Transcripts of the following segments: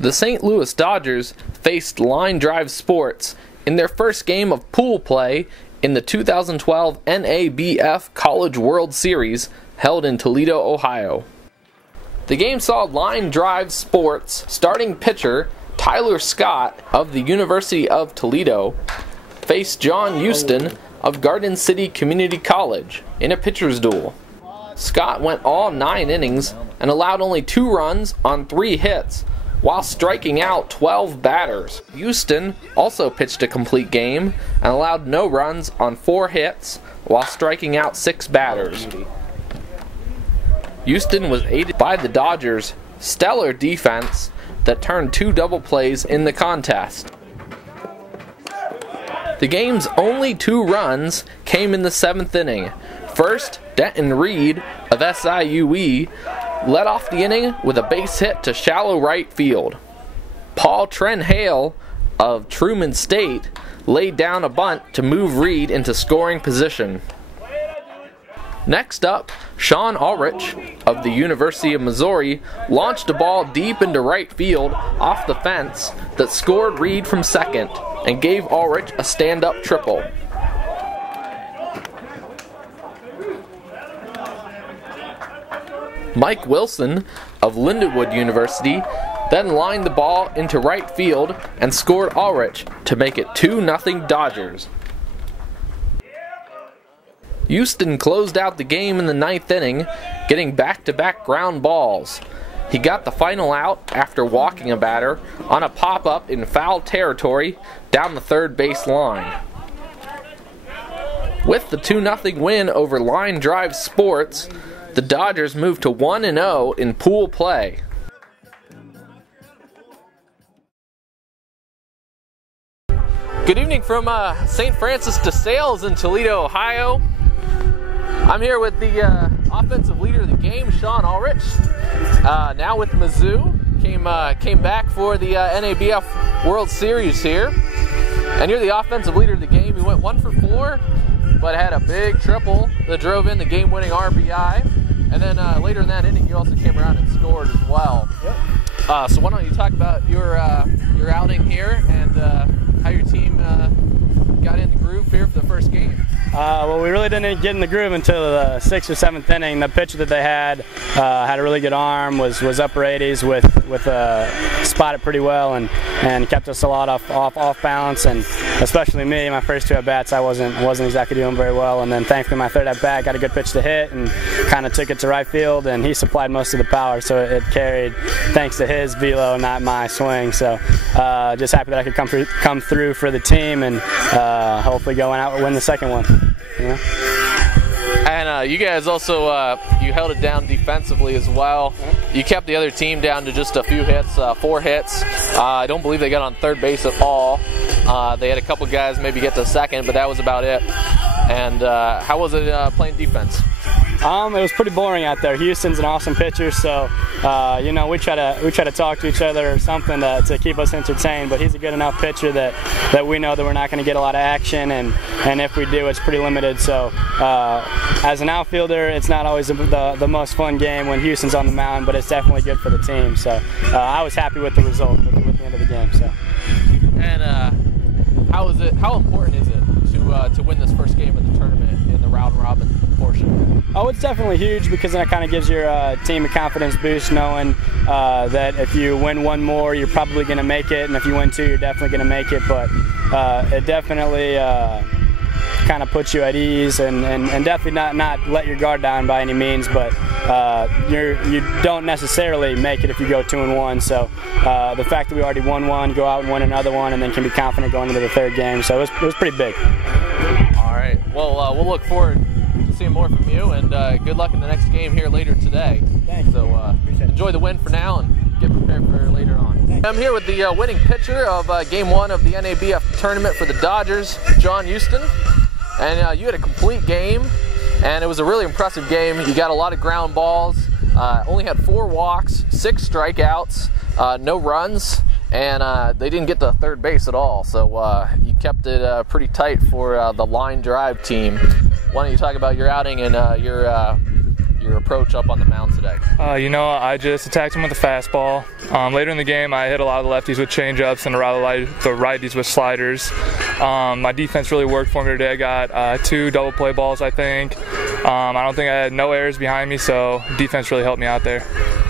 The St. Louis Dodgers faced LineDrive Sportz in their first game of pool play in the 2012 NABF College World Series held in Toledo, Ohio. The game saw LineDrive Sportz starting pitcher Tyler Scott of the University of Toledo face John Houston of Garden City Community College in a pitcher's duel. Scott went all 9 innings and allowed only 2 runs on 3 hits, while striking out 12 batters. Houston also pitched a complete game and allowed no runs on 4 hits, while striking out 6 batters. Houston was aided by the Dodgers' stellar defense that turned 2 double plays in the contest. The game's only 2 runs came in the 7th inning. First, Denton Reed of SIUE led off the inning with a base hit to shallow right field. Paul Trenhale of Truman State laid down a bunt to move Reed into scoring position. Next up, Sean Ullrich of the University of Missouri launched a ball deep into right field off the fence that scored Reed from second and gave Ullrich a stand-up triple. Mike Wilson of Lindenwood University then lined the ball into right field and scored Ullrich to make it 2-0 Dodgers. Houston closed out the game in the 9th inning, getting back-to-back ground balls. He got the final out after walking a batter on a pop-up in foul territory down the third base line. With the 2-0 win over LineDrive Sportz, the Dodgers moved to 1-0 in pool play. Good evening from St. Francis de Sales in Toledo, Ohio. I'm here with the offensive leader of the game, Sean Ullrich. Now with Mizzou, came back for the NABF World Series here. And you're the offensive leader of the game. You went 1 for 4, but had a big triple that drove in the game-winning RBI. And then later in that inning, you also came around and scored as well. Yep. So why don't you talk about your outing here and how your team got in the groove here for the first game? Well, we really didn't get in the groove until the 6th or 7th inning. The pitcher that they had a really good arm, was upper 80s with spotted pretty well and kept us a lot off balance, and especially me, my first 2 at bats I wasn't exactly doing very well, and then thankfully my 3rd at bat got a good pitch to hit and kind of took it to right field, and he supplied most of the power, so it carried thanks to his velo, not my swing. So just happy that I could come through for the team and hopefully go out and win the second one. Yeah. And you guys also, you held it down defensively as well. You kept the other team down to just a few hits, 4 hits. I don't believe they got on third base at all. They had a couple guys maybe get to second, but that was about it. And how was it playing defense? It was pretty boring out there. Houston's an awesome pitcher, so you know, we try to talk to each other or something to keep us entertained. But he's a good enough pitcher that we know that we're not going to get a lot of action, and if we do, it's pretty limited. So as an outfielder, it's not always the most fun game when Houston's on the mound, but it's definitely good for the team. So I was happy with the result with the end of the game. So. And how important is it to win this first game of the tournament in the round robin portion? Oh, it's definitely huge, because then it kind of gives your team a confidence boost, knowing that if you win 1 more, you're probably going to make it, and if you win 2, you're definitely going to make it. But it definitely kind of puts you at ease, and definitely not let your guard down by any means. But you don't necessarily make it if you go 2-1. So the fact that we already won 1, go out and win another one, and then can be confident going into the 3rd game. So it was pretty big. All right. Well, we'll look forward to seeing more from you, and good luck in the next game here later today. Thanks. So enjoy the win for now and get prepared for later on. Thanks. I'm here with the winning pitcher of Game 1 of the NABF tournament for the Dodgers, John Houston. And you had a complete game, and it was a really impressive game. You got a lot of ground balls, only had 4 walks, 6 strikeouts, no runs, and they didn't get to third base at all. So you kept it pretty tight for the LineDrive team. Why don't you talk about your outing and your your approach up on the mound today? I just attacked him with a fastball. Later in the game, I hit a lot of the lefties with changeups and the righties with sliders. My defense really worked for me today. I got 2 double play balls, I think. I don't think I had no errors behind me, so defense really helped me out there.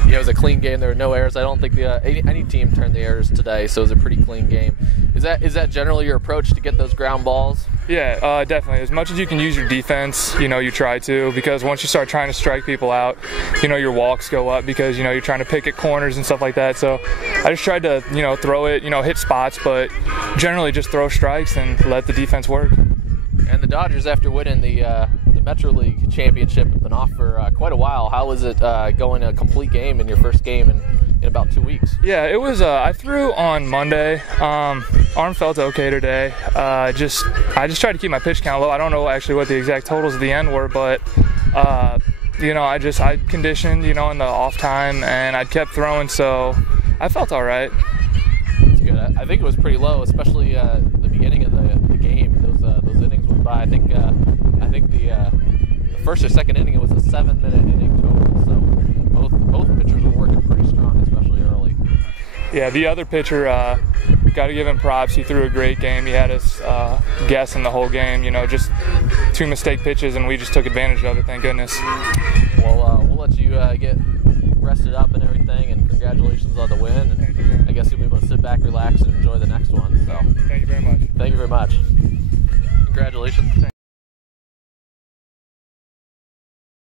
Yeah, it was a clean game. There were no errors. I don't think any team turned the errors today, so it was a pretty clean game. Is that generally your approach to get those ground balls? Yeah, definitely. As much as you can use your defense, you try to, because once you start trying to strike people out, your walks go up because, you're trying to pick at corners and stuff like that. So I just tried to, throw it, hit spots, but generally just throw strikes and let the defense work. And the Dodgers, after winning the Metro League championship, have been off for quite a while. How was it going a complete game in your first game in about 2 weeks? Yeah, it was. I threw on Monday. Arm felt okay today. I just tried to keep my pitch count low. I don't know actually what the exact totals at the end were, but I conditioned, in the off time, and I kept throwing, so I felt all right. That's good. I think it was pretty low, especially the beginning of the game. Those innings went by. I think the first or second inning, it was a 7-minute inning total. So both pitchers were working pretty strong, especially early. Yeah, the other pitcher, got to give him props. He threw a great game. He had us guessing the whole game. just 2 mistake pitches, and we just took advantage of it. Thank goodness. Well, we'll let you get rested up and everything, and congratulations on the win. And I guess you'll be able to sit back, relax, and enjoy the next one. So thank you very much. Thank you very much. Congratulations.